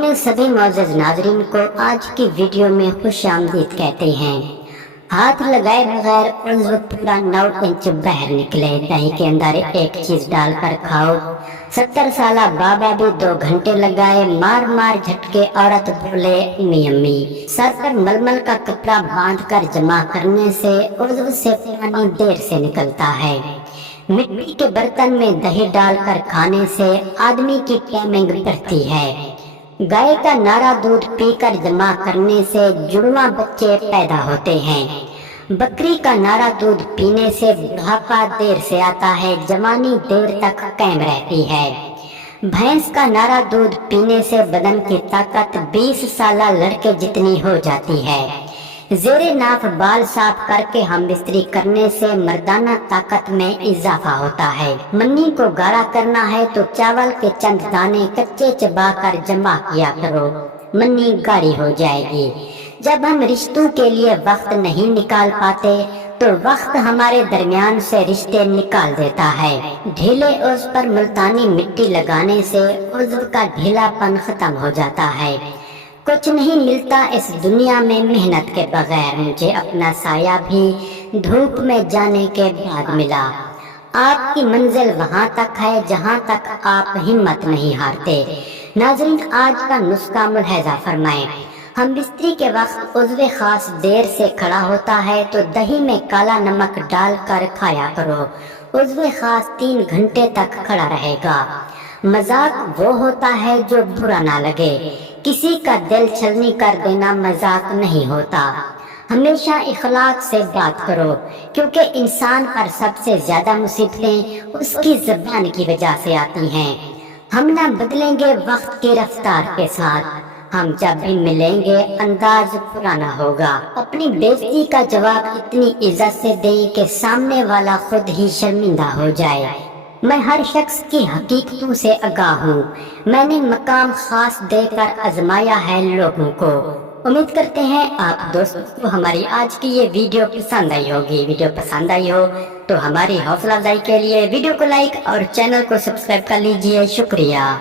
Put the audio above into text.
अपने सभी मौजूद नाजरीन को आज की वीडियो में खुश आमदीद कहते हैं। हाथ लगाए बगैर उस वक्त पूरा 9 इंच बाहर निकले। दही के अंदर एक चीज डालकर खाओ। 70 साला बाबा भी 2 घंटे लगाए, मार मार झटके। औरत बोले अम्मी अम्मी। सर पर मलमल का कपड़ा बांध कर जमा करने से उज़्व से पानी देर से निकलता है। मिट्टी के बर्तन में दही डालकर खाने से आदमी की टाइमिंग बढ़ती है। गाय का नारा दूध पीकर जमा करने से जुड़वा बच्चे पैदा होते हैं। बकरी का नारा दूध पीने से बुढ़ापा देर से आता है, जवानी देर तक कायम रहती है। भैंस का नारा दूध पीने से बदन की ताकत 20 साला लड़के जितनी हो जाती है। जेरे नाफ बाल साफ करके हम बिस्तरी करने से मर्दाना ताकत में इजाफा होता है। मन्नी को गाढ़ा करना है तो चावल के चंद दाने कच्चे चबाकर जमा किया करो, मन्नी गाढ़ी हो जाएगी। जब हम रिश्तों के लिए वक्त नहीं निकाल पाते तो वक्त हमारे दरमियान से रिश्ते निकाल देता है। ढीले उस पर मुल्तानी मिट्टी लगाने से उज़्व का ढीलापन खत्म हो जाता है। कुछ नहीं मिलता इस दुनिया में मेहनत के बगैर। मुझे अपना साया भी धूप में जाने के बाद मिला। आपकी मंजिल वहाँ तक है जहाँ तक आप हिम्मत नहीं हारते। नाज़रीन, आज का नुस्खा मुलाहिज़ा फरमाएं। हम बिस्तरी के वक्त उज़्व खास देर से खड़ा होता है तो दही में काला नमक डालकर खाया करो। उज़्व खास 3 घंटे तक खड़ा रहेगा। मजाक वो होता है जो बुरा ना लगे। किसी का दिल छलनी कर देना मजाक नहीं होता। हमेशा इखलाक से बात करो, क्योंकि इंसान पर सबसे ज्यादा मुसीबतें उसकी ज़बान की वजह से आती हैं। हम ना बदलेंगे वक्त की रफ्तार के साथ। हम जब भी मिलेंगे अंदाज पुराना होगा। अपनी बेइज्जती का जवाब इतनी इज्जत से दें कि सामने वाला खुद ही शर्मिंदा हो जाए। मैं हर शख्स की हकीकतों से आगाह हूँ। मैंने मकाम खास देकर आजमाया है लोगों को। उम्मीद करते हैं आप दोस्तों को हमारी आज की ये वीडियो पसंद आई होगी। वीडियो पसंद आई हो तो हमारी हौसला अफजाई के लिए वीडियो को लाइक और चैनल को सब्सक्राइब कर लीजिए। शुक्रिया।